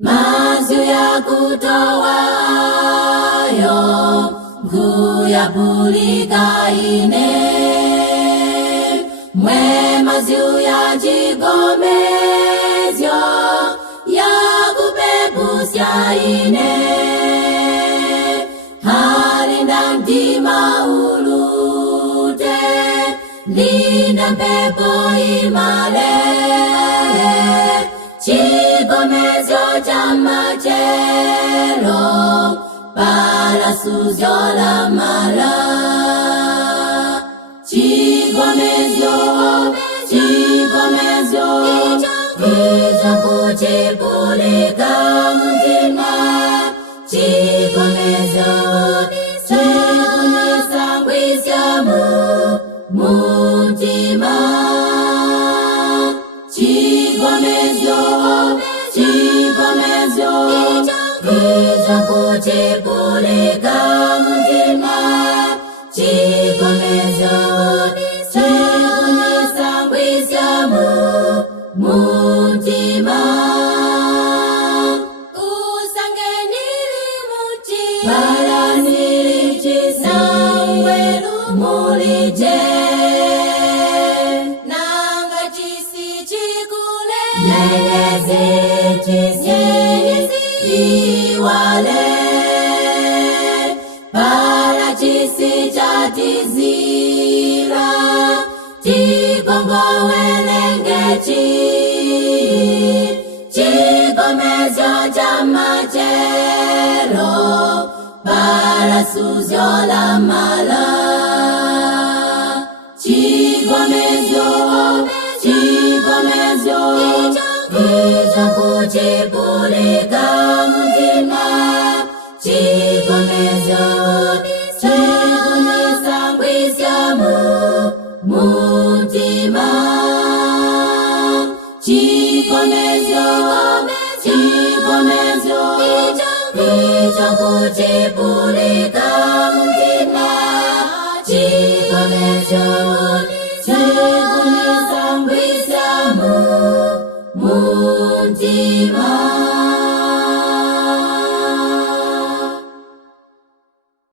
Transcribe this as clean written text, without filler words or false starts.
Mazyu ya kutowayo nkuyapulika ine mwe mazyu ya chigomezyo ya kupepusya ine halinda mtima ulute linda mpepo imale chigomezyo cha machelo para suzyola mala chigomezyo icho kuchipulika mtima chigomezyo chikunisangwisya mtima chigomezyo icho kuchipulika mtima chigomezyo chikunisangwisya mtima usangenili mutima para nilichisamwelu mulije nanga chisi chikule nyeyezi iwale para chisi chatizira chikongowelenge chigomezyo cha machelo para suzyola mala chigomezyo icho kuchipulika mtima chigomezyo chikunisangwisya mtima chigomezyo icho kuchipulika mtima chigomezyo chikunisangwisya mtima